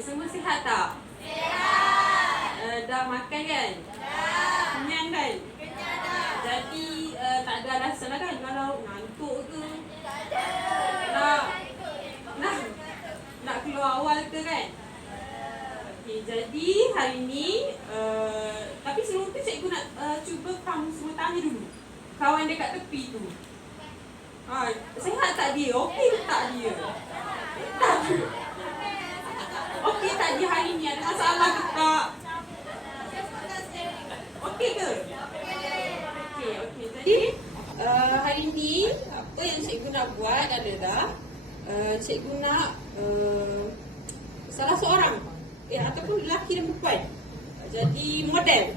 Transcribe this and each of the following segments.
semua sihat tak? Sihat. Dah makan kan? Dah. Kenyang kan? Kenyang dah. Jadi tak ada alasan lah kan kalau ngantuk ke? Tak ada. Nak keluar awal ke kan? Okay, jadi hari ni tapi sebelum tu cikgu nak cuba kamu semua tanya dulu kawan dekat tepi tu. Sihat tak dia? Okey tak dia? Tak dia. Okey tak dia hari ni? Ada masalah ke tak? Okey ke? Okey. Jadi hari ni apa yang cikgu nak buat adalah cikgu nak salah seorang ataupun lelaki dan perempuan jadi model.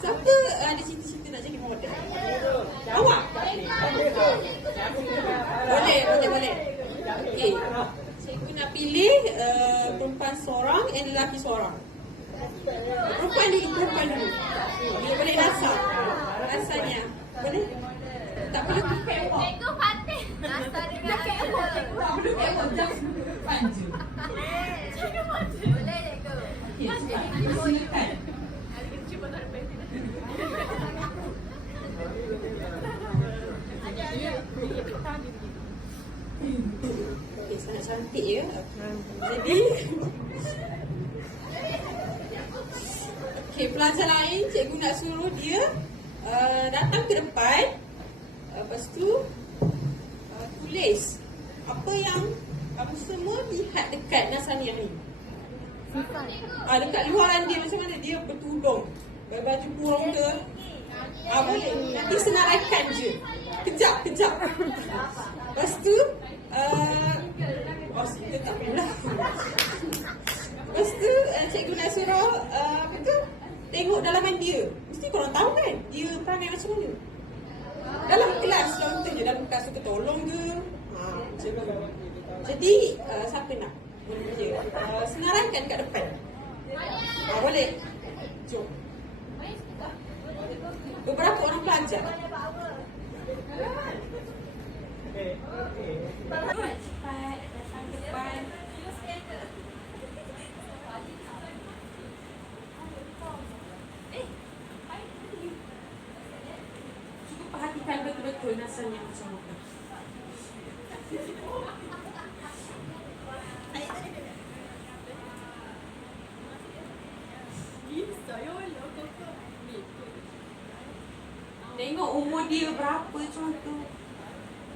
Siapa ada cita-cita nak jadi model? Awak? Boleh. Okey. Cikgu nak pilih perempuan seorang dan lelaki seorang. Perempuan dulu. Dia boleh dasar. Dasarnya. Boleh? Tak perlu kepok. Cikgu Fatih. Dasar dengan kepok. Tak perlu kepok. Jangan panju. Cikgu Fatih. Boleh cikgu. Silakan. Cuba tak ada Okey, sangat cantik ya. Jadi okey, pelajar lain cikgu nak suruh dia datang ke depan. Lepas tu tulis apa yang kamu semua lihat dekat Nasaniah ni. Dekat luaran dia macam mana dia bertudung, berbaju kurung ke. Boleh. Nanti senaraikan je. Kejap. Lepas tu kita tak pula. Lepas tu cikgu nak suruh tengok dalaman dia. Mesti korang tahu kan dia perangai macam mana. Dalam kelas contohnya, dalam kelas tu tolong ke. Jadi siapa nak? Boleh senaraikan kat depan. Boleh. Jom. Beberapa orang pelajar. Cepat datang depan. Cuba perhatikan betul-betul Nasaniah macam mana. Tengok umur dia berapa contoh.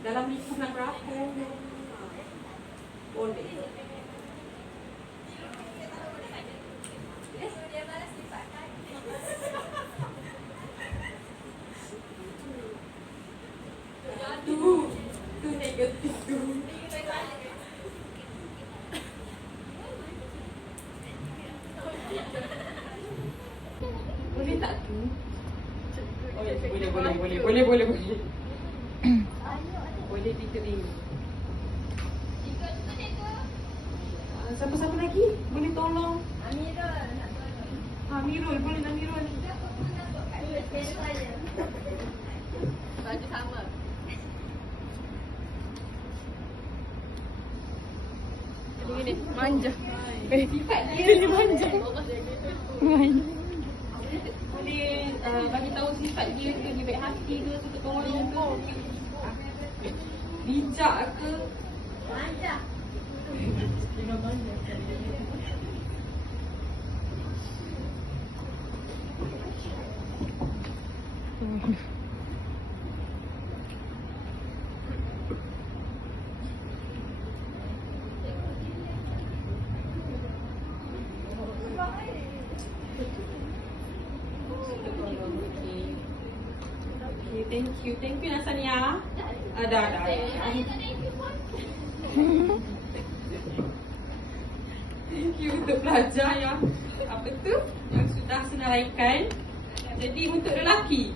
Dalam lingkungan berapa umur. Boleh. Tu negatif tu. Boleh tak tu? Boleh. Boleh dikering. Siapa-siapa lagi? Boleh tolong? Amirul. Boleh Amirul. Baju sama. Begini, manja. Sifat dia manja. Boleh bagi tahu sifat dia ke, dia baik hati ke, suka tolong ke, bijak ke? Manja. Thank you Nasaniah. Dah. Thank you untuk pelajar yang yang sudah senaraikan. Jadi untuk lelaki,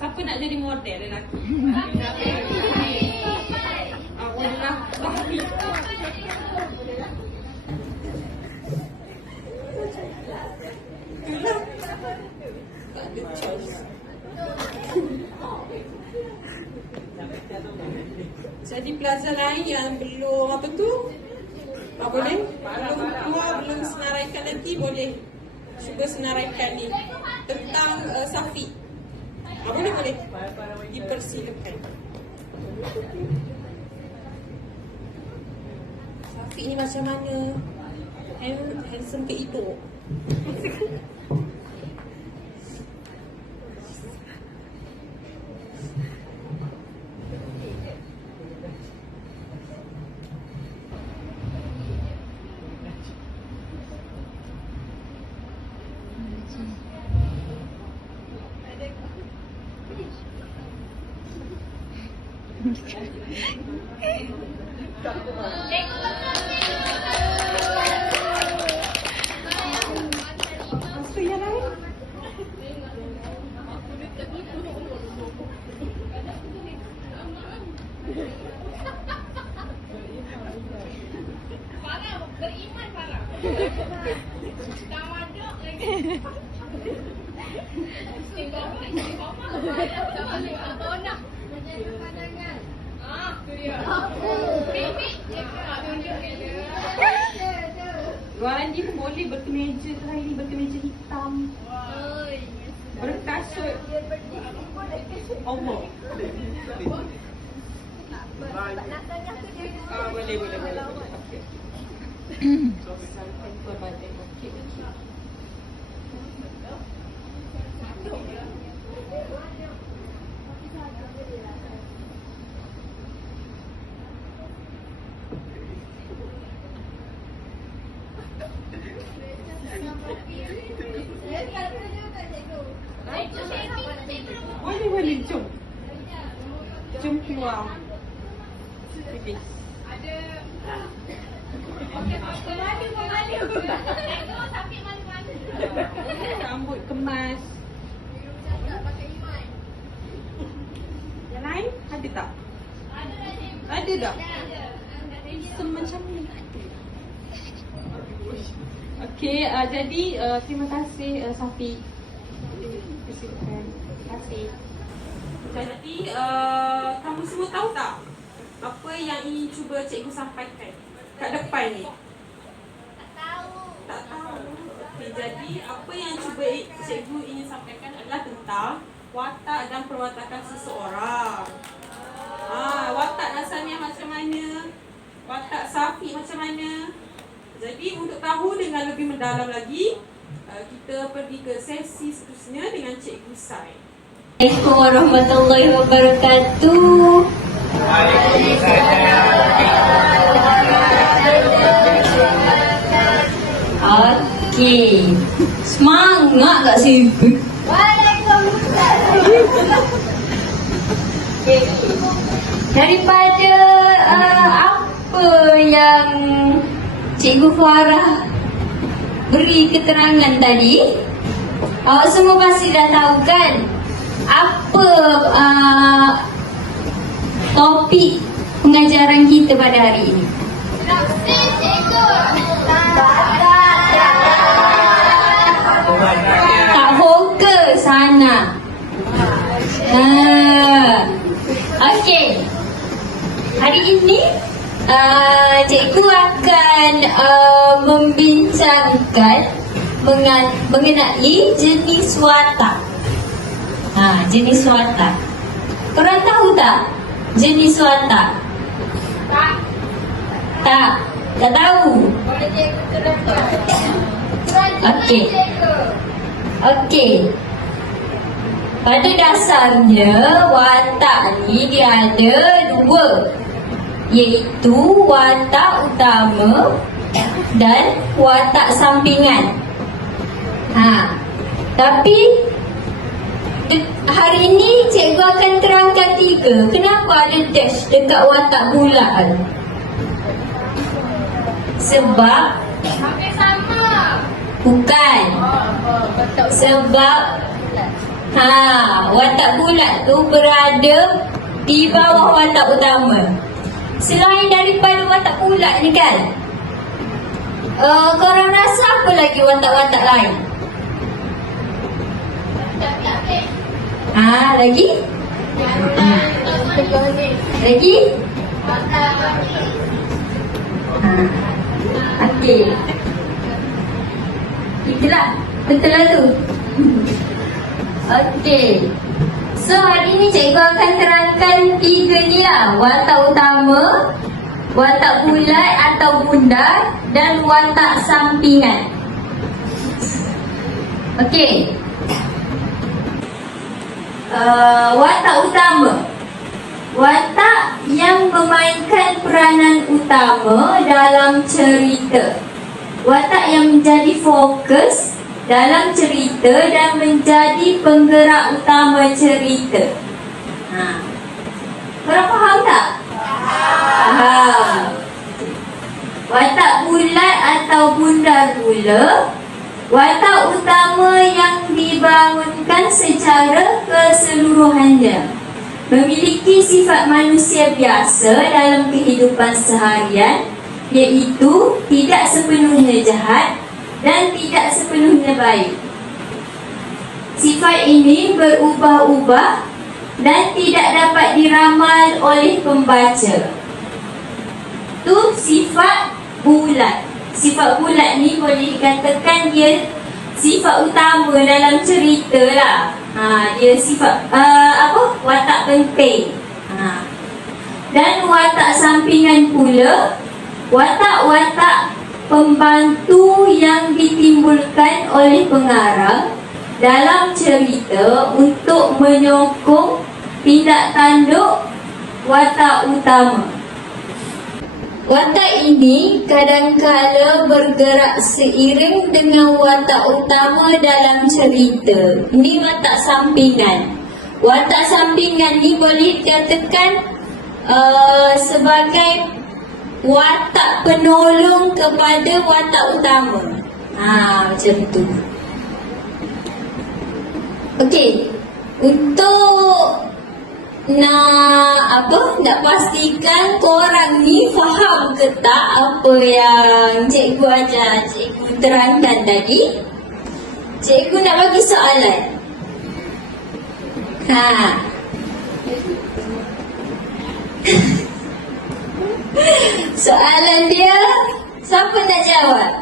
siapa nak jadi model lelaki? Lelaki. Itulah. Tak ada choice. Jadi pelajar lain yang belum apa tu, boleh? Belum keluar, belum senaraikan lagi, boleh cuba senaraikan ni tentang Safi. Boleh. Dipersilakan. Safi ni macam mana? Handsome ke itu? Beriman Farah. Tak waduk lagi. Istiqomah. Tak balik nak. Menjaga pandangan. Tu dia. Bibi. Tunjuk dia. Luaran dia pun boleh berkemeja hari ni, berkemeja hitam. Berkasut. Allah. Boleh. Boleh, jom. Jom keluar. Okey. Ada. Okey, malu. Tapi malu. Rambut kemas. Tak pakai iman. Yang lain ada tak? Ada tak? Semacam ni. Okey, jadi terima kasih Safi. Terima kasih. Jadi kamu semua tahu tak apa yang ingin cuba cikgu sampaikan kat depan ni? Tak tahu. Okey, jadi apa yang cuba cikgu ingin sampaikan adalah tentang watak dan perwatakan seseorang. Watak Nasamiah macam mana? Watak Safi macam mana? Jadi untuk tahu dengan lebih mendalam lagi, kita pergi ke sesi seterusnya dengan Cikgu Sai. Assalamualaikum warahmatullahi wabarakatuh. Okey. Semangat kat sini. Daripada apa yang Cikgu Farah beri keterangan tadi, awak semua pasti dah tahu kan apa topik pengajaran kita pada hari ini. Tak fokus sana. Okey. Hari ini cikgu akan membincangkan mengenai jenis watak. Jenis watak. Korang tahu tak jenis watak? Tak tahu. Okey. Pada dasarnya watak ni dia ada dua, iaitu watak utama dan watak sampingan. Tapi hari ini cikgu akan terangkan tiga. Kenapa ada dash dekat watak bulat? Sebab Hampir sama. bukan. Sebab watak bulat tu berada di bawah watak utama. Selain daripada watak bulat ni kan, korang rasa apa lagi watak-watak lain? Lagi? Lagi? Okey. Itulah. Betul lah tu. Okey. So hari ni cikgu akan terangkan 3 ni lah. Watak utama, watak bulat atau bundar dan watak sampingan. Okey. Watak utama. Watak yang memainkan peranan utama dalam cerita. Watak yang menjadi fokus dalam cerita dan menjadi penggerak utama cerita. Korang faham tak? Faham. Watak bulat atau bundar pula, watak utama yang dibangunkan secara keseluruhannya, memiliki sifat manusia biasa dalam kehidupan seharian, iaitu tidak sepenuhnya jahat dan tidak sepenuhnya baik. Sifat ini berubah-ubah dan tidak dapat diramal oleh pembaca. Tu sifat bulat. Sifat bulat ni boleh dikatakan dia sifat utama dalam cerita lah. Dia sifat watak penting. Dan watak sampingan pula, watak-watak pembantu yang ditimbulkan oleh pengarang dalam cerita untuk menyokong tindak tanduk watak utama. Watak ini kadang-kala bergerak seiring dengan watak utama dalam cerita. Ini watak sampingan. Watak sampingan ni boleh dikatakan sebagai watak penolong kepada watak utama. Macam tu. Okey. Untuk nak pastikan korang ni faham ke tak apa yang cikgu ajar, cikgu terangkan tadi. Cikgu nak bagi soalan. Soalan dia, siapa nak jawab?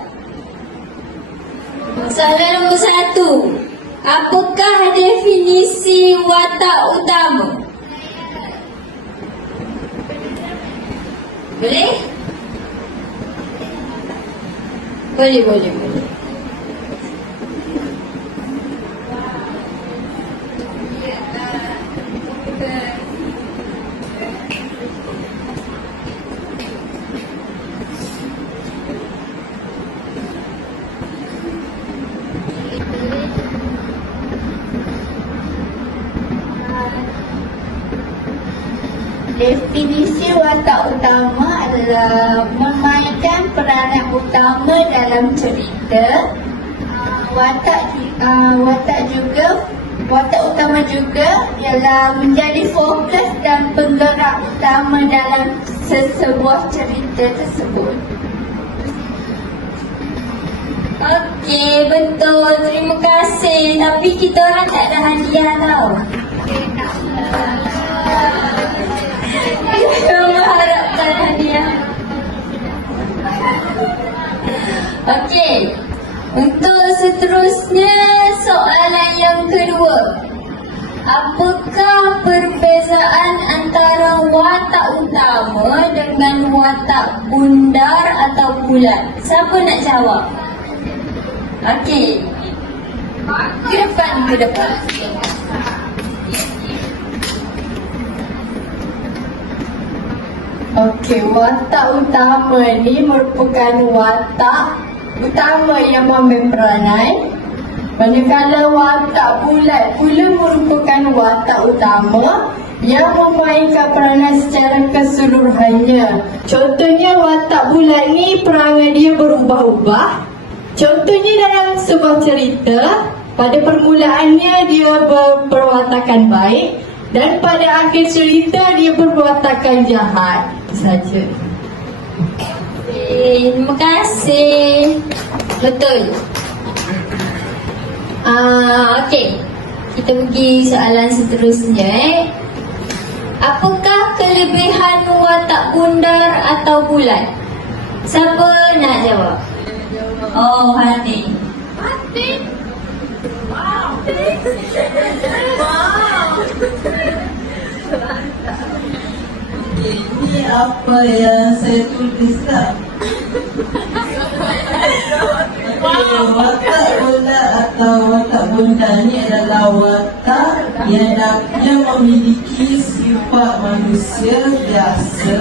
Soalan nombor 1. Apakah definisi watak utama? Boleh? Boleh. Definisi watak utama adalah memainkan peranan utama dalam cerita. Watak utama juga ialah menjadi fokus dan penggerak utama dalam sesebuah cerita tersebut. Okey, betul. Terima kasih. Tapi kita orang tak ada hadiah tau. Kita mengharapkan hadiah. Okey. Untuk seterusnya, soalan yang kedua. Apakah perbezaan antara watak utama dengan watak bundar atau bulat? Siapa nak jawab? Okey. Ke depan. Okey, watak utama ni merupakan watak utama yang mengambil peranan. Manakala watak bulat pula merupakan watak utama yang memainkan peranan secara keseluruhannya. Contohnya watak bulat ni perangai dia berubah-ubah. Contohnya dalam sebuah cerita, pada permulaannya dia berwatakan baik dan pada akhir cerita dia berwatakan jahat. Itu saja. Terima kasih. Betul. Okey. Kita pergi soalan seterusnya. Apakah kelebihan watak bundar atau bulat? Siapa nak jawab? Oh, Hati. Ini apa yang saya tulis tak? Watak bulat atau watak bundar ni adalah watak yang memiliki sifat manusia biasa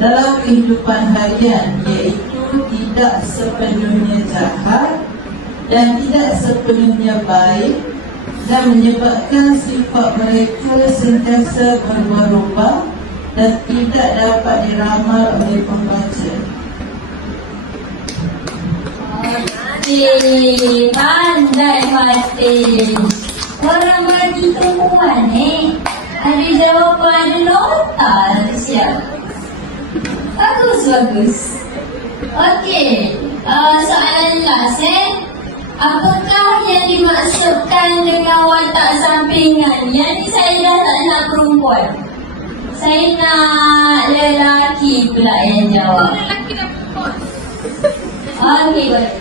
dalam kehidupan harian, iaitu tidak sepenuhnya jahat dan tidak sepenuhnya baik, dan menyebabkan sifat mereka sentiasa berubah-ubah dan tidak dapat diramal oleh pembaca. Pandai Hati. Orang bagi tumpuan ada jawapan, ada nota. Siap. Bagus. Okey, soalan last apakah yang dimaksudkan dengan watak sampingan? Yang ni saya dah tak nak perempuan, saya nak lelaki pula yang jawab. Lelaki dan perempuan. Okey, boleh.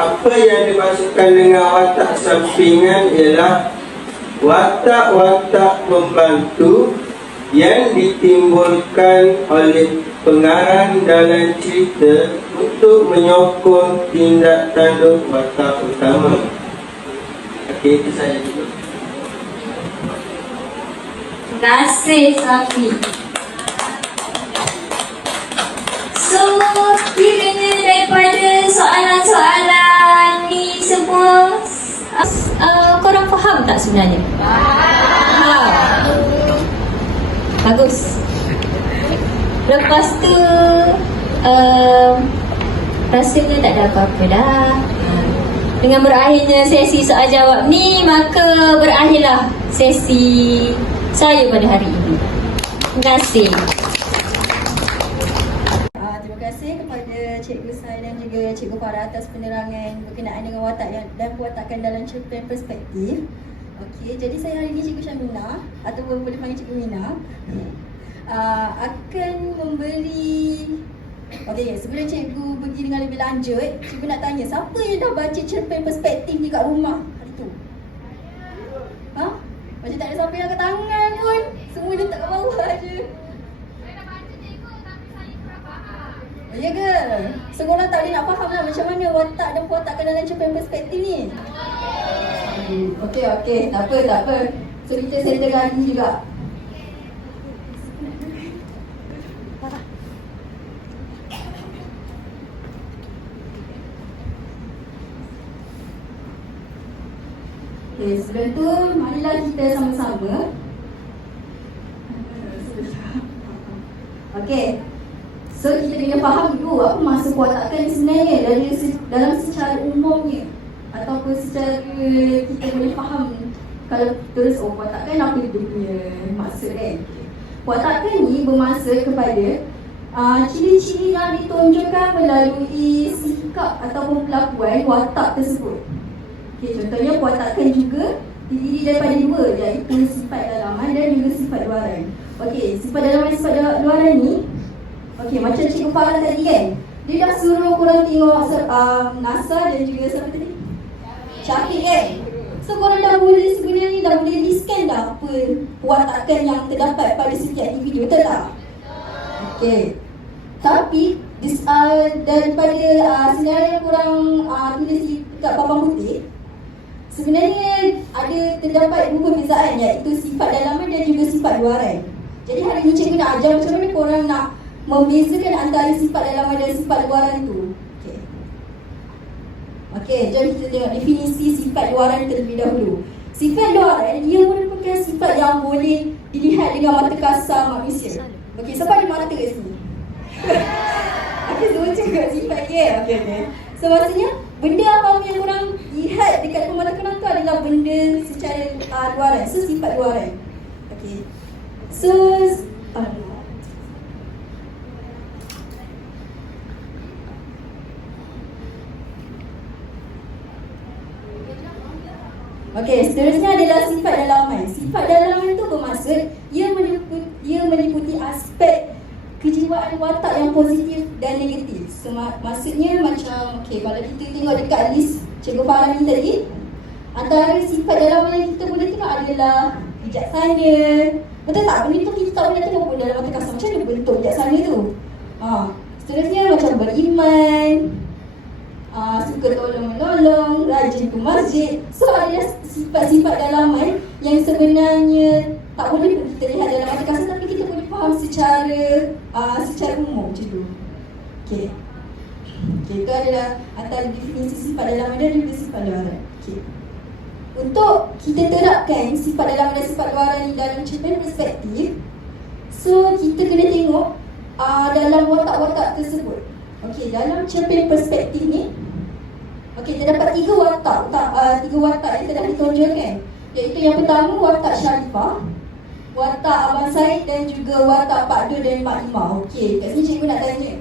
Apa yang dimaksudkan dengan watak sampingan ialah watak-watak pembantu yang ditimbulkan oleh pengarang dalam cerita untuk menyokong tindak tanduk watak utama. Okey, itu saja dulu. Terima kasih, Safi. So, kiranya daripada soalan-soalan ni semua, korang faham tak sebenarnya? Bagus. Lepas tu, rasanya tak ada apa-apa dah. Dengan berakhirnya sesi soal jawab ni, maka berakhirlah sesi saya pada hari ini. Terima kasih. Terima kasih kepada Cikgu Sai dan juga Cikgu Farah atas penerangan berkenaan dengan watak dan pewatakan dalam cerpen perspektif. Okey, jadi saya hari ini Cikgu Syamina ataupun boleh panggil Cikgu Mina akan memberi. Okey, sebelum cikgu pergi dengan lebih lanjut, cikgu nak tanya siapa yang dah baca cerpen perspektif ni kat rumah hari tu? Macam tak ada siapa yang angkat tangan pun. Semua letak kat bawah je. Saya dah baca cikgu tapi saya kurang faham. Oh, ya ke? Semua orang tak boleh nak faham lah macam mana watak dan pewatakan dalam cerpen perspektif ni. Okey. Tak apa. So kita settlekan juga. Okay, sebelum tu marilah kita sama-sama. Okay, so kita kena faham dulu apa maksud pewatakan sebenarnya dalam secara umumnya, ataupun secara kita boleh faham kalau terus pewatakan apa dia punya maksud kan. Pewatakan ni bermaksud kepada ciri-ciri yang ditunjukkan melalui sikap ataupun kelakuan watak tersebut. Okay, contohnya pewatakan juga terdiri daripada dua, iaitu sifat dalaman dan juga sifat luaran. Okey, sifat dalaman dan sifat luaran ni, okey, macam Cikgu Farah tadi kan, dia dah suruh korang tengok Nasa dan juga siapa tadi? Syafiq kan? So korang dah boleh sebenarnya dah boleh listkan dah apa pewatakan yang terdapat pada setiap individu, betul tak? Okey. Tapi daripada senarai yang korang tulis dekat papan putih, sebenarnya terdapat dua perbezaan, iaitu sifat dalaman dan juga sifat luaran. Jadi hari ni cikgu nak ajar macam mana korang nak membezakan antara sifat dalaman dan sifat luaran tu. Okey, jom kita tengok definisi sifat luaran terlebih dahulu. Sifat luaran dia merupakan sifat yang boleh dilihat dengan mata kasar manusia. Okey, siapa ada mata kat sini? Okey, semua cakap sifat dia. Okey. So maksudnya benda apa yang korang lihat dekat pemata korang tu adalah benda secara luaran. So sifat luaran. Okey. So Okey, seterusnya adalah sifat dalaman. Sifat dalaman itu bermaksud ia meliputi aspek kejiwaan watak yang positif dan negatif. Maksudnya macam, okey, kalau kita tengok dekat list Cikgu Fahmi tadi, antara sifat dalaman yang kita boleh tengok adalah bijaksana. Betul tak? Benda tu kita tak boleh tengok pun dalam mata kasar. Macam mana bentuk bijaksana tu? Seterusnya macam beriman, suka tolong-menolong, rajin ke masjid. So adalah sifat-sifat dalaman yang sebenarnya tak boleh kita lihat dalam mata kasar, tapi kita boleh faham secara umum macam tu. Okey. Itu adalah antara definisi sifat dalaman dan juga sifat luaran. Okey. Untuk kita terapkan sifat dalaman dan sifat luaran ni dalam cerpen perspektif, so kita kena tengok dalam watak-watak tersebut. Okey, dalam cerpen perspektif ni, okey, terdapat tiga watak yang telah ditonjolkan, iaitu yang pertama watak Syarifah, watak Abang Said dan juga watak Pak Dul dan Mak Imah. Okey, kat sini cikgu nak tanya,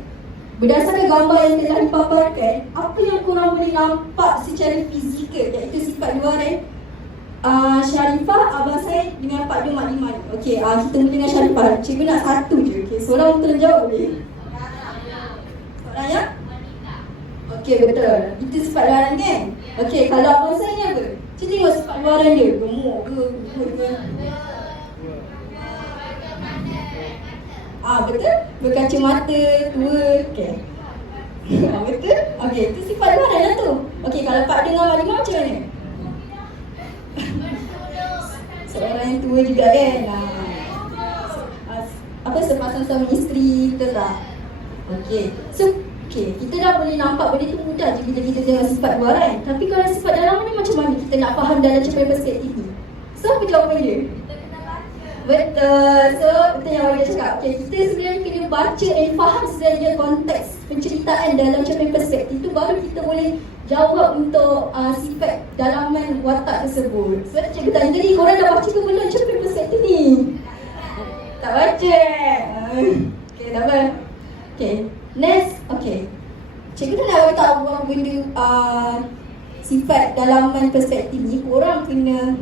berdasarkan gambar yang telah dipaparkan, apa yang korang boleh nampak secara fizikal, iaitu sifat luaran Syarifah, Abang Said dengan Pak Dul, Mak Imah. Okey, kita mula dengan Syarifah. Cikgu nak satu je. Okey, seorang tolong jawab boleh? Seorang ya? Okey, betul. Itu sifat luaran kan? Okey, kalau Abang Said ni apa? Cikgu tengok sifat luaran dia. Gemuk ke? Betul? Berkacamata, tua. Okey. Betul? Okey, itu sifat luaran lah tu. Okey, kalau Pak Dul dengan Mak Imah macam mana? Seorang yang tua juga kan? Sepasang suami isteri, betul tak? Okey. So, kita dah boleh nampak benda tu mudah je bila kita tengok sifat luaran. Tapi kalau sifat dalaman ni macam mana kita nak faham dalam cerpen perspektif ni? So, apa jawapan dia? Betul. So, betul yang Warga cakap. Okey, kita sebenarnya kena baca dan faham sebenarnya konteks penceritaan dalam cerpen perspektif tu, baru kita boleh jawab untuk sifat dalaman watak tersebut. Sebab cikgu tanya tadi, korang dah baca ke belum cerpen perspektif ni? Tak baca. Okey, tak apa. Okey, next. Okey, cikgu tak nak beritahu korang benda sifat dalaman perspektif ni. Korang kena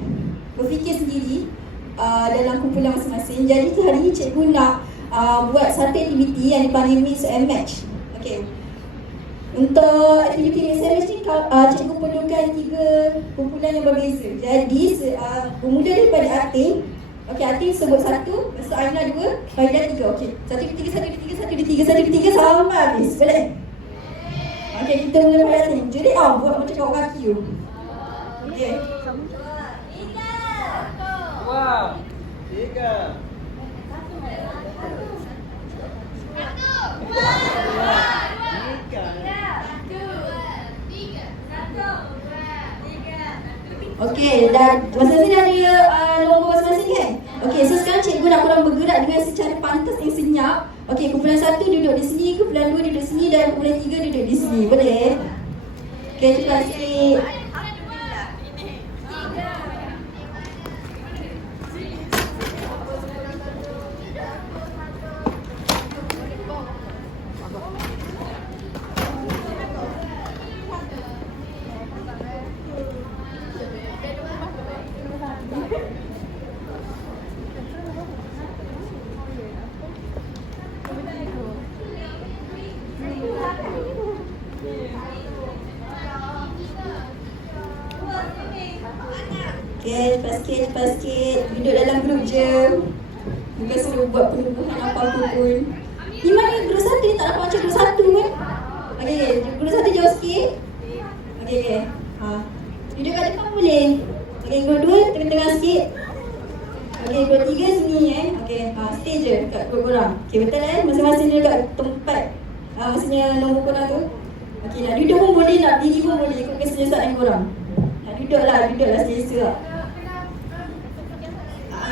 berfikir sendiri dalam kumpulan masing-masing. Jadi hari ni cikgu nak buat satu aktiviti yang dipanggil mix and match. Okey. Untuk aktiviti mix and match ni cikgu perlukan 3 kumpulan yang berbeza. Jadi bermula daripada Atin. Okey, Atin sebut 1, lepas tu Aina 2, Faidah 3. Okey. 1, 2, 3, 1, 2, 3, 1, 2, 3, 1, 2, 3 sampai habis. Boleh? Okey, kita mula pada Atin. Jadi buat macam kau kaki tu. Okey. Wow. 3. Okey, dan masing-masing dah ada nombor masing-masing kan? Okey, so sekarang cikgu nak korang bergerak dengan secara pantas yang senyap. Okey, kumpulan 1 duduk di sini, kumpulan 2 duduk sini dan kumpulan 3 duduk di sini. Boleh? Okey, cepat sikit. Okay, cepat sikit. Duduk dalam grup je. Bukan suruh buat penubuhan apa-apa pun. Ni mana grup 1 ni tak dapat macam grup 1 kan? Okay, grup 1 jauh sikit. Okay. Duduk kat depan boleh. Okay, grup 2 tengah-tengah sikit. Okay, grup 3 sini Okay, stay je kat grup korang. Okay, betul masing-masing dia kat tempat maksudnya nombor korang tu. Okay, nak duduk pun boleh, nak diri pun boleh. Ikut keselesaan dengan korang. Nak duduklah selesa lah.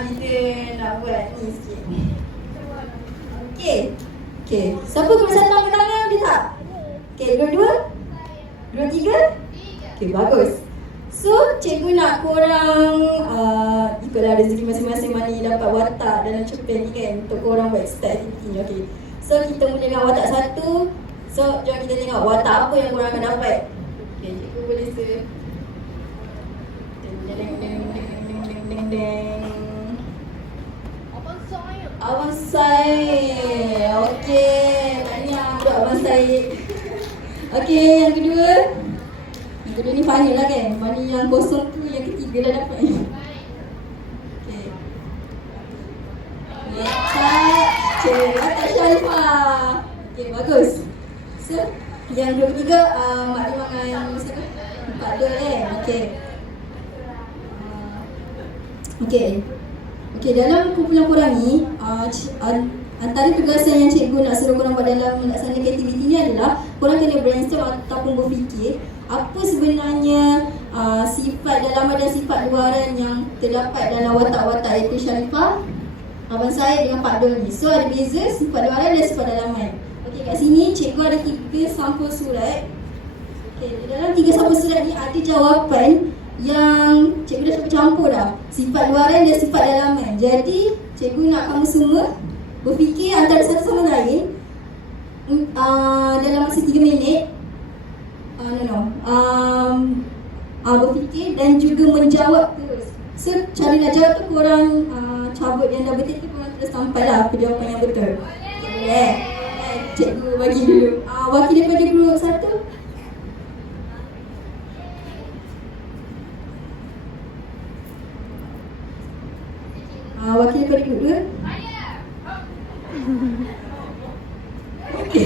Kita nak buat ni sikit. Okay. Siapa grup 1 angkat tangan? Dia tak? Okay, grup 2? Grup 3? Okay, bagus. So, cikgu nak korang ikutlah rezeki masing-masing mana yang dapat watak dalam cerpen ni kan, untuk korang buat start aktiviti ni. Okay. So, kita mula dengan watak 1. So, jom kita tengok watak apa yang korang akan dapat. Okay, cikgu boleh tengok. Deng deng deng deng deng deng deng. Abang Said. Okey, tahniah untuk Abang Said. Okey, yang kedua. Yang kedua ni Fani lah kan. Fani yang kosong tu yang ketiga dah dapat. Okey. Letak Cik Syarifah. Okey, bagus. So, yang dua ketiga Mak Limah dengan siapa? Pak Dul Okey. Okey. Okey, dalam kumpulan korang ni antara tugasan yang cikgu nak suruh korang buat dalam melaksanakan aktiviti ni adalah korang kena brainstorm ataupun berfikir apa sebenarnya sifat dalaman dan sifat luaran yang terdapat dalam watak-watak iaitu Syarifah, Abang Said dengan Pak Dul ni. So ada beza sifat luaran dan sifat dalaman. Okey, kat sini cikgu ada 3 sampul surat. Okey, dalam 3 sampul surat ni ada jawapan yang cikgu dah campur dah, sifat luaran dan sifat dalaman. Jadi cikgu nak kamu semua berfikir antara satu sama lain dalam masa 3 minit. Berfikir dan juga menjawab terus. So cara nak jawab tu korang cabut yang dah betul tu korang terus sampailah ke jawapan yang betul. Boleh? Cikgu bagi dulu wakil daripada grup 1. Wakil daripada grup 2. Okey.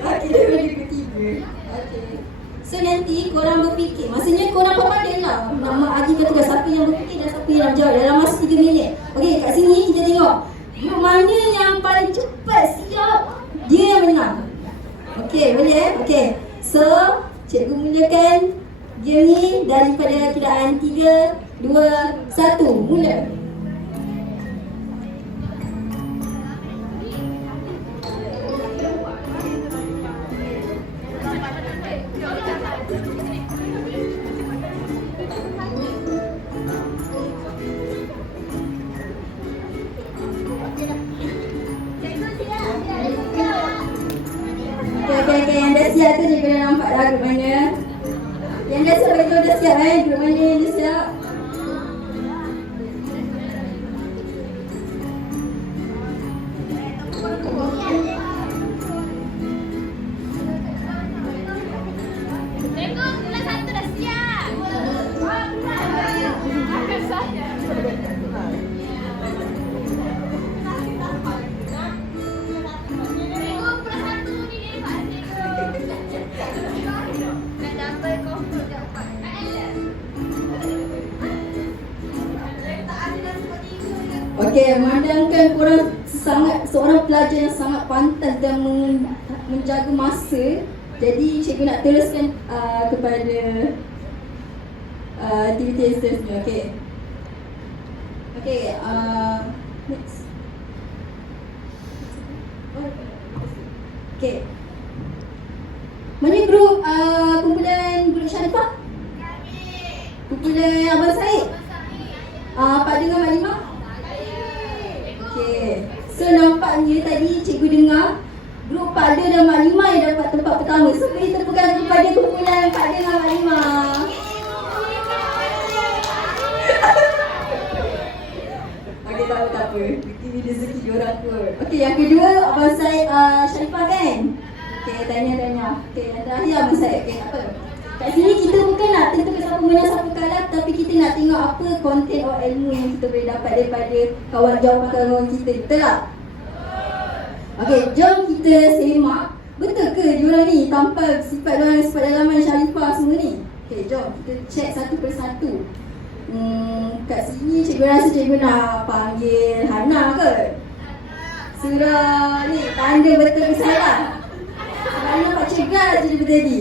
Wakil daripada grup 3. Okey. So nanti korang berfikir. Maksudnya korang papadin lah nak agikan tugas siapa yang berfikir dan siapa yang nak jawab dalam masa 3 minit. Okey, kat sini kita tengok grup mana yang paling cepat siap, dia yang menang. Okey, boleh Okey. So, cikgu mulakan game ni daripada kiraan 3, 2, 1, mula. Okay, yang dah siap tu dia kena nampak dah grup mana. Yang dah siap bagi tahu dah siap grup mana yang dah siap. Cikgu, kelas 1 dah siap. Okey, memandangkan korang seorang pelajar yang sangat pantas dan menjaga masa, jadi cikgu nak teruskan kepada aktiviti yang seterusnya. Okey. Okey, next. Okey. Mana grup kumpulan grup Syarifah? Kumpulan Abang Said? Pak dengan Mak Limah? Okey. So nampaknya tadi cikgu dengar grup Pak Dul dan Mak Limah yang dapat tempat pertama. So beri tepukan kepada kumpulan Pak Dul dan Mak Limah. Okey, tak apa. Ini rezeki diorang kot. Okey, yang kedua Abang Said Syarifah kan? Okey, tanya. Okey, yang terakhir Abang Said. Okey, tak apa. Kat sini kita bukan nak tentukan siapa menang siapa kalah, tapi kita nak tengok apa konten atau ilmu yang kita boleh dapat daripada kawan kita. Betul tak? Okey, jom kita semak. Betul ke diorang ni tanpa sifat diorang, sifat dalaman Syarifah semua ni? Okey, jom kita check satu persatu. Kat sini cikgu rasa cikgu nak panggil Hana ke? Surah ni tanda betul ke salah? Sebab nampak cegat je dia tadi.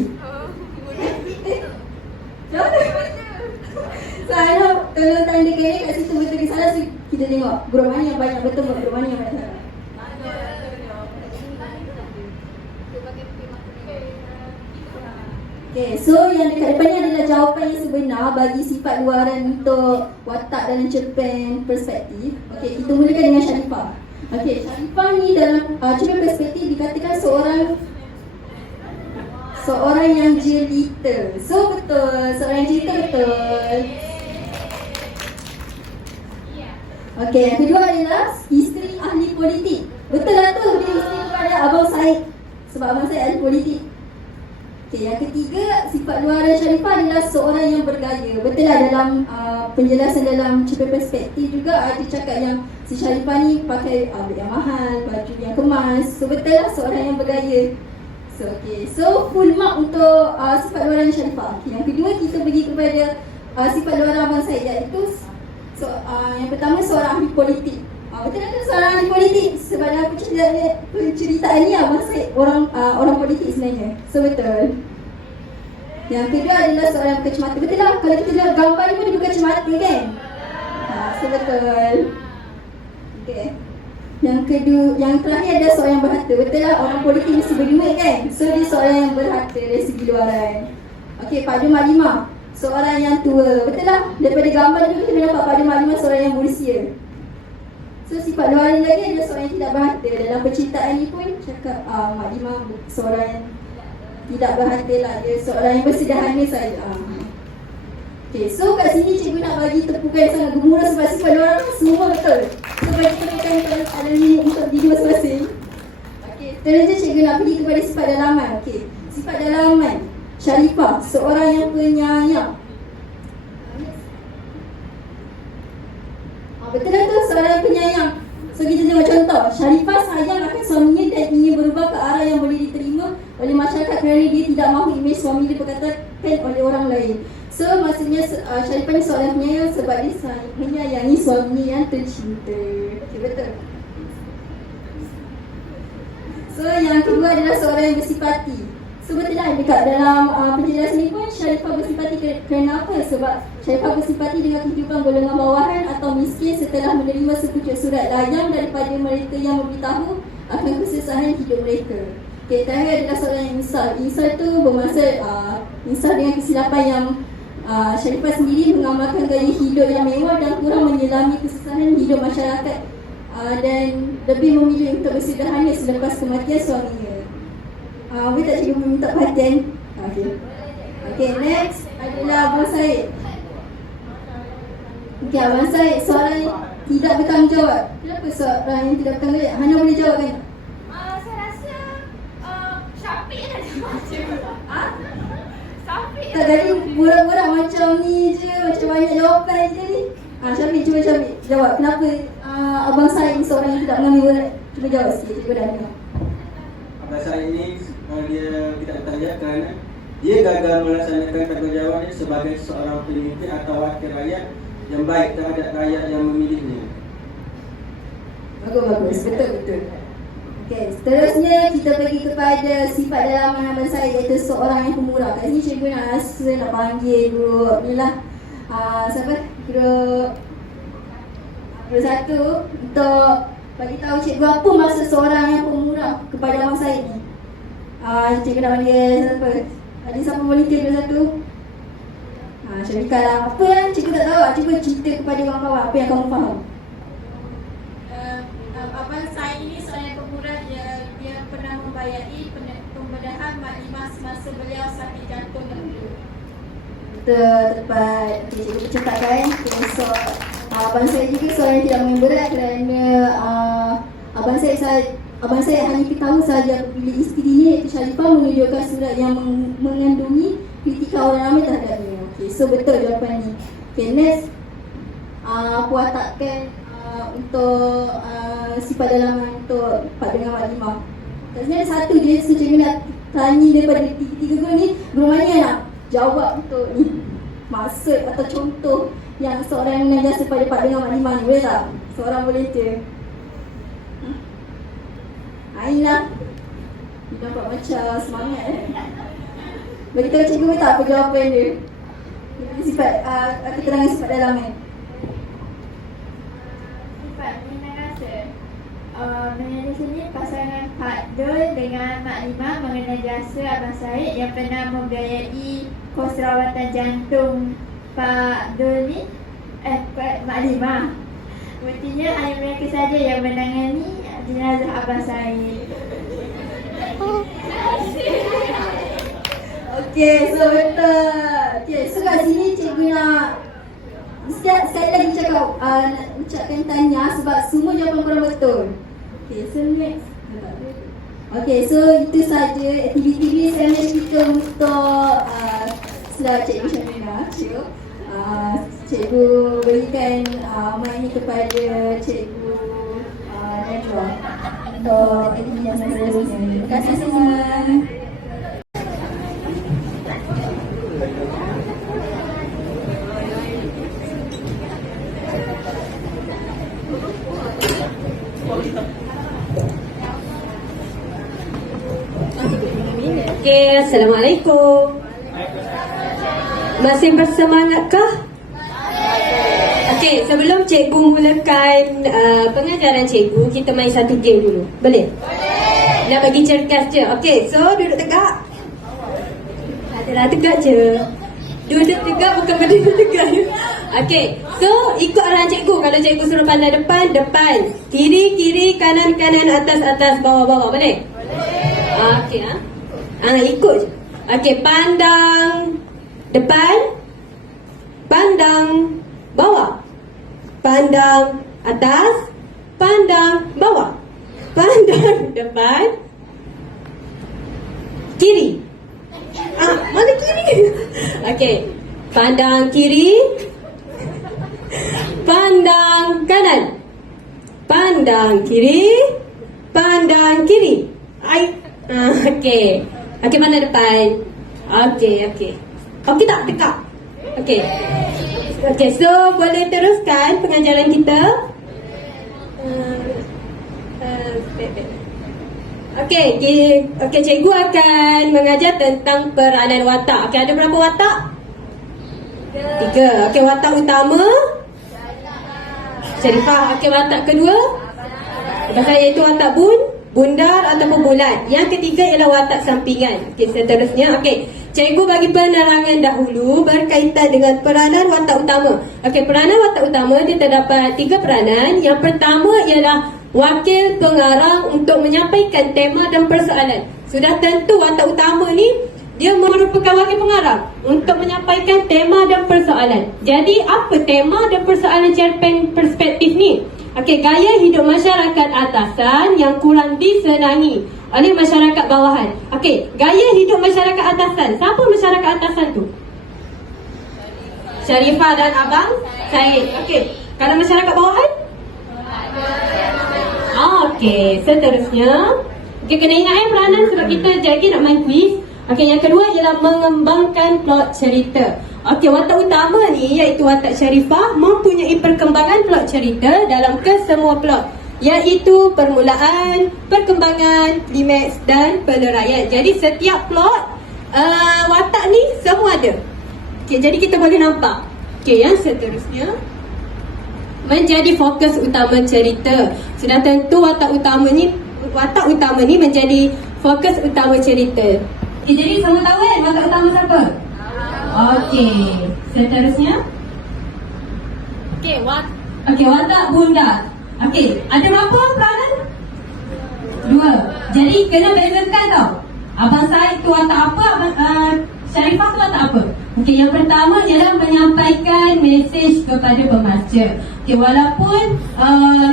So Hana tolong tandakan ni kat situ betul ke salah. So kita tengok grup mana yang banyak betul, grup mana yang banyak salah. Okay, so yang dekat depan ni adalah jawapan yang sebenar bagi sifat luaran untuk watak dalam cerpen perspektif. Okay, kita mulakan dengan Syarifah. Okay, Syarifah ni dalam cerpen perspektif dikatakan seorang yang jelita. So betul, seorang yang jelita betul. Okey, yang kedua adalah isteri ahli politik. Betul lah tu, dia isteri kepada Abang Said. Sebab Abang Said ahli politik. Okey, yang ketiga, sifat luaran Sharifah adalah seorang yang bergaya. Betul lah dalam penjelasan dalam cerpen perspektif juga ada cakap yang si Sharifah ni pakai beg yang mahal, baju yang kemas. So betul lah seorang yang bergaya. So okey, so full mark untuk sifat luaran Sharifah. Okay, yang kedua kita pergi kepada sifat luaran Abang Said, iaitu yang pertama seorang ahli politik. Betul tak tu seorang ahli politik? Sebab dalam penceritaan ni Abang Said orang politik sebenarnya. So betul. Yang kedua adalah seorang kacamata. Betul lah, kalau kita lihat gambar ni pun dia bukan kacamata kan? So betul. Okay. Yang terakhir adalah seorang yang berharta. Betul lah, orang politik mesti berduit kan? So dia seorang yang berharta dari segi luaran. Okay, Pak Dun Maklimah, seorang yang tua. Betul lah, daripada gambar tu kita nampak Pak Dun Maklimah seorang yang berusia. So sifat luaran lagi adalah seorang yang tidak berharta. Dalam penciptaan ni pun cakap Maklimah seorang yang tidak berharta lah. Dia seorang yang bersederhana saja. Okay, so kat sini cikgu nak bagi tepukan yang sangat gemuruh sebab sifat luaran semua betul. So bagi tepukan ada minit untuk diri masing-masing. Okay, seterusnya cikgu nak pergi kepada sifat dalaman. Okay, sifat dalaman Sharifah, seorang yang penyayang. Betul tak tu, seorang yang penyayang. So kita tengok contoh, Sharifah sayang akan suaminya dan ingin berubah ke arah yang boleh diterima oleh masyarakat kerana dia tidak mahu imej suami dia diperkatakan oleh orang lain. So maksudnya Sharifah ni seorang penyayang sebab dia menyayangi suaminya yang tercinta. Okay, betul. So yang kedua adalah seorang yang bersipati. So betul lah, dekat dalam penjelasan ni pun Sharifah bersipati kerana apa? Sebab Sharifah bersipati dengan kehidupan golongan bawahan atau miskin setelah menerima sepucuk surat layang daripada mereka yang memberitahu akan kesusahan hidup mereka. Okay, terakhir adalah seorang yang insal. Insal tu bermaksud insal dengan kesilapan yang Sharifah sendiri mengamalkan gaya hidup yang mewah dan kurang menyelami kesusahan hidup masyarakat dan lebih memilih untuk bersederhana selepas kematian suaminya. Boleh tak cikgu minta perhatian? Okay, next adalah Abang Said. Okay, Abang Said seorang yang tidak bertanggungjawab. Kenapa seorang yang tidak bertanggungjawab? Hana boleh jawab kan? Saya rasa Syafiq dah jawab cikgu. Syafiq Tak, tadi burak-burak macam ni je, macam banyak jawapan je ni. Syafiq, cuba Syafiq jawab. Kenapa Abang Said seorang yang tidak mengambil berat? Cuba jawab sikit, cikgu dah dengar. Abang Said ini dia tidak bertanggungjawab kerana dia gagal melaksanakan tanggungjawabnya sebagai seorang pemimpin atau wakil rakyat yang baik terhadap rakyat yang memilihnya. Bagus, betul. Okay, seterusnya kita pergi kepada sifat dalaman Abang Said, iaitu seorang yang pemurah. Kat sini cikgu nak panggil guru ni lah. Siapa? Guru 1 untuk bagi tahu cikgu apa maksud seorang yang pemurah kepada Abang Said ni. Cikgu nak panggil siapa? Ada siapa volunteer guru 1? Syarika lah. Apa yang cikgu tak tahu? Cuba cerita kepada kawan-kawan apa yang kamu faham. Abang Said ini seorang yang pemurah. Dia pernah membayari pembedahan Maklimah semasa beliau sakit jantung dahulu. Betul, tepat. Okay, cikgu catatkan. Okay, so Abang Said juga seorang yang tidak main berat kerana Abang Said hanya tahu sahaja apabila isterinya iaitu Sharifah menunjukkan surat yang mengandungi kritikan orang ramai terhadapnya. Okay, so betul jawapan ni. Okay, next watakkan untuk sifat dalaman untuk Pak Dengan Maklimah. Kat sini ada satu je, so cikgu nak tanya daripada tiga guru ni, guru mana yang nak jawab untuk ni maksud atau contoh yang seorang yang mengajar pada Pak Dengan Maklimah ni, boleh tak? Seorang volunteer. Aina, dia nampak macam semangat Bagi tahu cikgu tak apa jawapan dia. Sifat, keterangan sifat dalaman. Sifat minat rasa. Mengenai sini pasangan Pak Dul dengan Maklimah mengenai jasa Abang Said yang pernah membiayai kos rawatan jantung Pak Dul ni, Maklimah. Buktinya hanya mereka saja yang menangani jenazah Abang Said. Okey, so betul. Okey, so kat sini cikgu nak sekali lagi cakap, nak ucapkan tanya sebab semua jawapan korang betul. Okey, so next. Okey, so itu saja aktiviti research kita untuk slide Cikgu Syamina. Cikgu berikan mic ni kepada Cikgu Najwa untuk aktiviti yang seterusnya. Terima kasih semua. Okey, Assalamualaikum. Masih bersemangatkah? Okey, sebelum cikgu mulakan pengajaran cikgu, kita main satu game dulu. Boleh? Nak bagi cergas je. Okey, so duduk tegak. Adalah tegak je. Duduk tegak bukan berdiri tegak. Okey, so ikut arahan cikgu. Kalau cikgu suruh pandang depan, depan. Kiri, kiri, kanan, kanan, atas, atas, bawah, bawah. Boleh? Okey, ikut je. Okey, pandang depan, pandang bawah, pandang atas, pandang bawah, pandang depan, kiri. Mana kiri? Okey, pandang kiri, pandang kanan, pandang kiri, pandang kiri. Okey. Okey, mana depan? Okey, okey. Okey tak? Dekat? Okey. Okey, so boleh teruskan pengajaran kita? Okey, cikgu akan mengajar tentang peranan watak. Okey, ada berapa watak? 3. Okey, watak utama? Syarifah. Okey, watak kedua? Iaitu watak bundar ataupun bulat. Yang ketiga ialah watak sampingan. Okey, seterusnya. Okey, cikgu bagi penerangan dahulu berkaitan dengan peranan watak utama. Okey, peranan watak utama dia terdapat 3 peranan. Yang pertama ialah wakil pengarang untuk menyampaikan tema dan persoalan. Sudah tentu watak utama ni dia merupakan wakil pengarang untuk menyampaikan tema dan persoalan. Jadi apa tema dan persoalan cerpen perspektif ni? Okey, gaya hidup masyarakat atasan yang kurang disenangi oleh masyarakat bawahan. Okey, gaya hidup masyarakat atasan. Siapa masyarakat atasan tu? Syarifah dan Abang Syed. Okey, kalau masyarakat bawahan? Okey, seterusnya. Okey, kena ingat peranan sebab kita jadi nak main quiz. Okey, yang kedua ialah mengembangkan plot cerita. Okey, watak utama ni iaitu watak Syarifah mempunyai perkembangan plot cerita dalam kesemua plot, iaitu permulaan, perkembangan, klimaks dan peleraian. Jadi setiap plot watak ni semua ada. Okey, jadi kita boleh nampak. Okey, yang seterusnya menjadi fokus utama cerita. Sudah tentu watak utama ni menjadi fokus utama cerita. Okay, jadi semua tahu kan watak utama siapa? Okey, seterusnya. Okey, watak bundar. Okey, ada berapa peranan? 2. Jadi kena bezakan tau. Abang Syed tu watak apa? Syarifah tu watak apa? Okey, yang pertama ialah menyampaikan mesej kepada pembaca. Okey, walaupun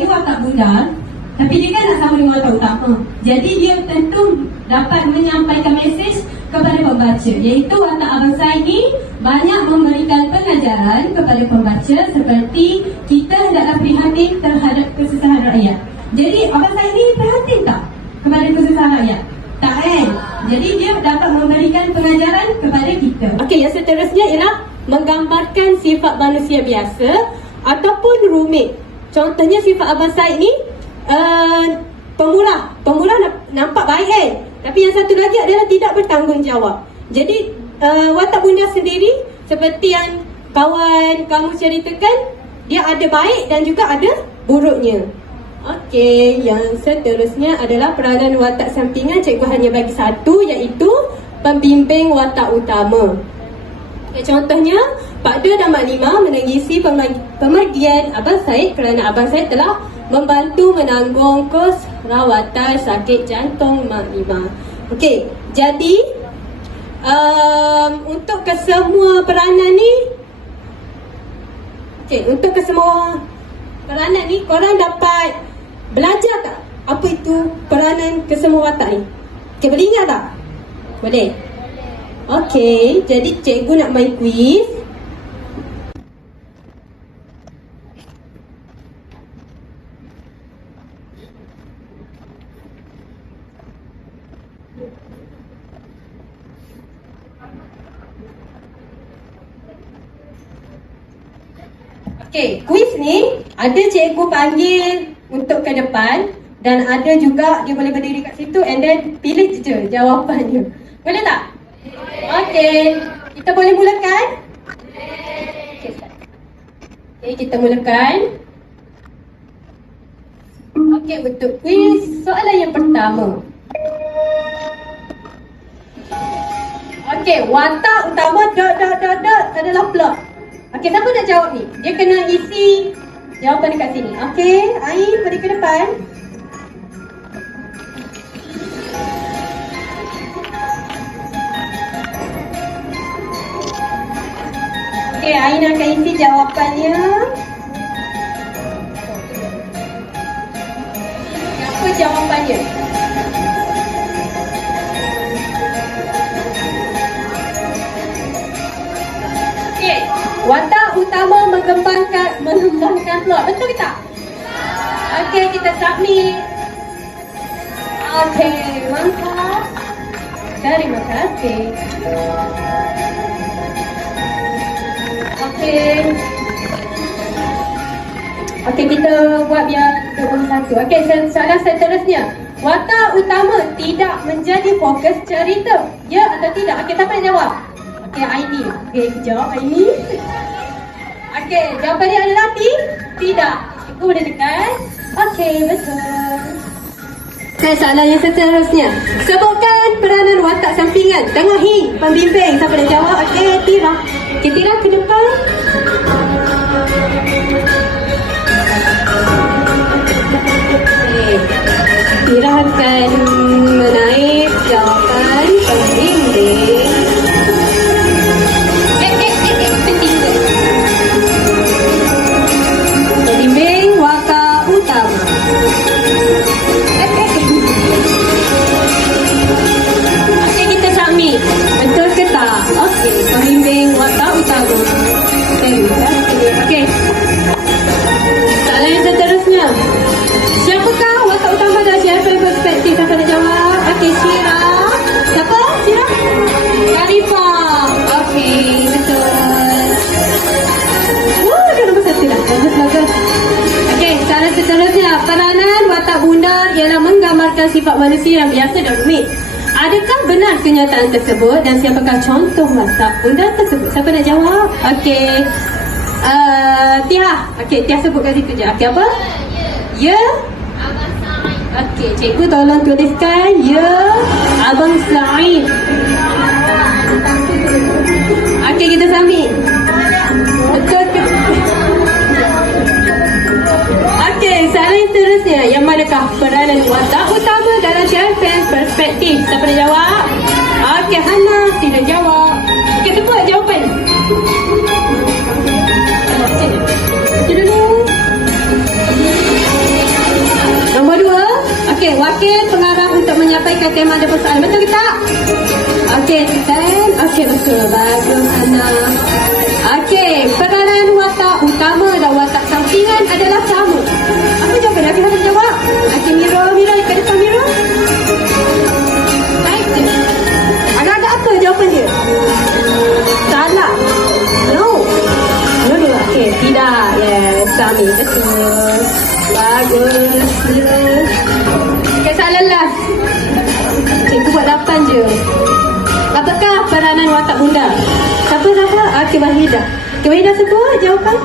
ni watak bundar, tapi dia kan nak sama dengan watak utama. Jadi dia tentu dapat menyampaikan mesej kepada pembaca, iaitu watak Abang Syed ni banyak memberikan pengajaran kepada pembaca seperti kita hendaklah prihatin terhadap kesusahan rakyat. Jadi Abang Syed ni prihatin tak kepada kesusahan rakyat? Tak kan? Jadi dia dapat memberikan pengajaran kepada kita. Okey, yang seterusnya ialah menggambarkan sifat manusia biasa ataupun rumit. Contohnya sifat Abang Syed ni pemurah nampak baik kan, tapi yang satu lagi adalah tidak bertanggungjawab. Jadi watak bunda sendiri seperti yang kawan kamu ceritakan, dia ada baik dan juga ada buruknya. Okey, yang seterusnya adalah peranan watak sampingan. Cikgu hanya bagi satu, iaitu pembimbing watak utama. Okay, contohnya Pak De dan Mak Lima menangisi pemergian Abang Syed kerana Abang Syed telah membantu menanggung kos rawatan sakit jantung Mak Lima. Okey, jadi untuk kesemua peranan ni, untuk kesemua peranan ni, korang dapat belajar tak apa itu peranan kesemua watak ni? Boleh ingat tak? Boleh? Jadi cikgu nak main quiz. Quiz ni ada cikgu panggil untuk ke depan dan ada juga dia boleh berdiri kat situ and then pilih je jawapannya. Boleh tak? Kita boleh mulakan? Kita mulakan. Untuk quiz, soalan yang pertama. Watak utama adalah plot. Siapa nak jawab ni? Dia kena isi jawapan dekat sini. Ain pergi ke depan. Ain akan isi jawapannya. Apa jawapannya? Watak utama mengembangkan plot. Betul ke tak? Kita submit. Mantap. Terima kasih. Kita buat biar 21. Soalan seterusnya. Watak utama tidak menjadi fokus cerita. Ya atau tidak? Siapa nak jawab? Aini. Jawab Aini. Jawapan dia adalah tidak. Cikgu boleh tekan. Betul. Soalan yang seterusnya. Sebutkan peranan watak sampingan. Tengah hing, pembimbing. Siapa nak jawab? Tira. Tira ke depan. Tira akan menaik jawapan pembimbing. Pembimbing watak utama. Kita submit. Betul ke tak? Pembimbing watak utama. Soalan yang seterusnya. Siapakah watak utama dalam siapa perspektif? Siapa nak jawab? Syira. Siapa? Syira? Karifah. Betul. Dah nombor 1 dah. Bagus. Soalan seterusnya. Peranan watak bunda ialah menggambarkan sifat manusia yang biasa dan rumit. Adakah benar kenyataan tersebut dan siapakah contoh watak bunda tersebut? Siapa nak jawab? Tia. Tia sebut kat situ je. Apa? Ya. Cikgu tolong tuliskan. Ya, Abang Sa'id. Kita submit. Betul ke? Soalan seterusnya. Yang manakah peranan watak utama dalam cerpen perspektif? Siapa nak jawab? Hana, sila jawab. Sebut jawapan. Nombor 2. Wakil pengarah untuk menyampaikan tema dan persoalan. Betul ke tak? Betul. Bagus, Hana. Peranan watak utama dan watak sampingan adalah sama. Apa jawapan? Harus jawab. Mira, kat depan Mira. Baik je. Ada apa jawapan dia? Salah. No. Tidak. Yes, Sami. Betul. Bagus. Soalan last. Cikgu buat 8 je. Apakah peranan watak bunda? Siapa? Wahidah. Wahidah sebut jawapan.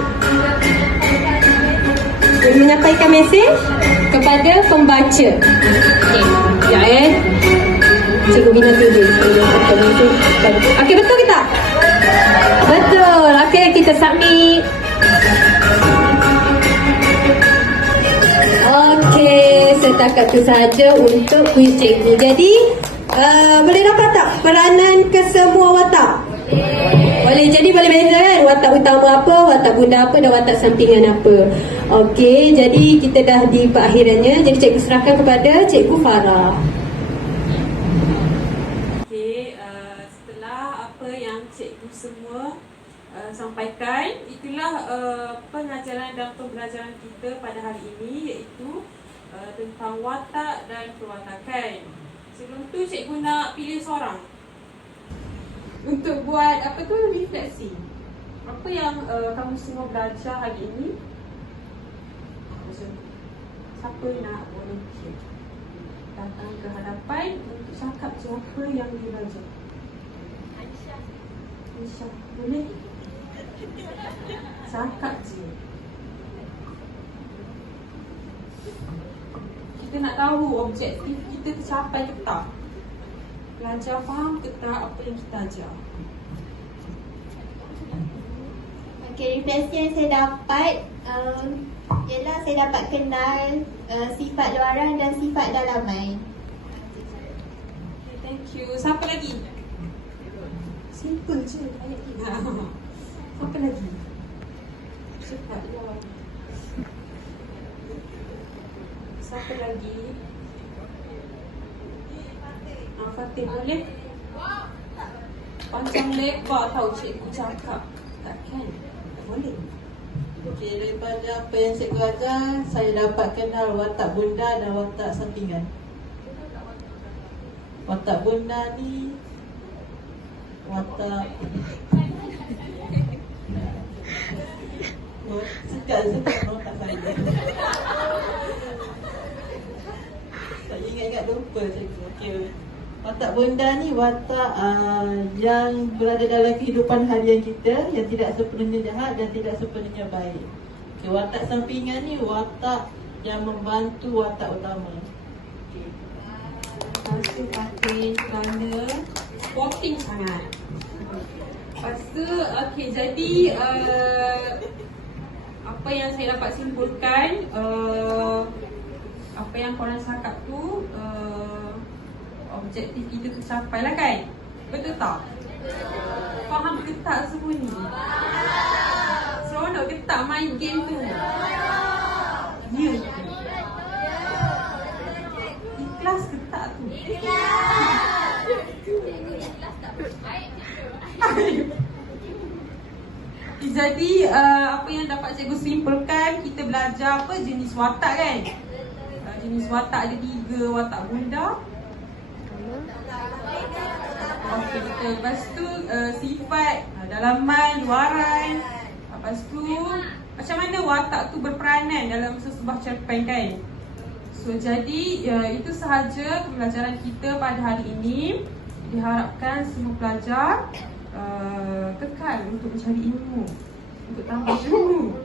Menyampaikan mesej kepada pembaca. Cikgu Bina tulis. Betul ke tak? Betul. Kita submit. Setakat itu sahaja untuk kuis cikgu. Jadi Boleh dapat tak peranan kesemua watak? Boleh. Jadi boleh beza kan watak utama apa, watak bunda apa dan watak sampingan apa. Okey, jadi kita dah di perakhirannya. Jadi cikgu serahkan kepada Cikgu Farah. Okey, setelah apa yang cikgu semua sampaikan, itulah pengajaran dan pembelajaran kita pada hari ini, iaitu tentang watak dan perwatakan. Sebelum tu cikgu nak pilih seorang untuk buat apa tu, refleksi. Apa yang kamu semua belajar hari ini? Siapa nak volunteer datang ke hadapan untuk cakap apa yang dia belajar? Aisyah, boleh? Cakap je. Kita nak tahu objektif kita tercapai ke tak. Pelajar faham ke tak apa yang kita ajar? Okey, refleksi yang saya dapat ialah saya dapat kenal sifat luaran dan sifat dalaman. Okay, thank you. Siapa lagi? Simple je ayat ni. Siapa lagi? Sifat luaran. Siapa lagi? Fatih boleh? Panjang lebar tahu cikgu cakap. Takkan? Tak boleh. Okey, daripada apa yang cikgu ajar, saya dapat kenal watak bunda dan watak sampingan. Watak bunda ni watak Sekejap tak saya. Tak ingat-ingat lupa cikgu. Okey. Watak bunda ni watak yang berada dalam kehidupan harian kita, yang tidak sepenuhnya jahat dan tidak sepenuhnya baik. Okay, watak sampingan ni watak yang membantu watak utama. Terima kasih Fatih kerana sporting sangat. Lepas tu, okey, jadi apa yang saya dapat simpulkan, apa yang korang cakap tu, objektif kita tercapai lah kan? Betul tak? Faham ke tak semua ni? Seronok ke tak main game tu? Ya. Ikhlas ke tak tu? Jadi apa yang dapat cikgu simpulkan, kita belajar apa jenis watak kan? Jenis watak ada 3, watak bunda. Okey, betul. Lepas tu sifat dalaman, luaran. Lepas tu macam mana watak tu berperanan dalam sesebuah cerpen kan? So jadi itu sahaja pembelajaran kita pada hari ini. Diharapkan semua pelajar kekal untuk mencari ilmu, untuk tambah ilmu,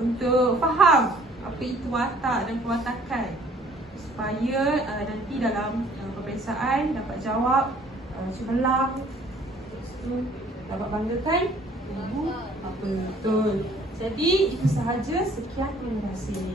untuk faham apa itu watak dan perwatakan, supaya nanti dalam peperiksaan dapat jawab cemerlang, dapat banggakan ibu apa betul. Jadi itu sahaja. Sekian, terima kasih.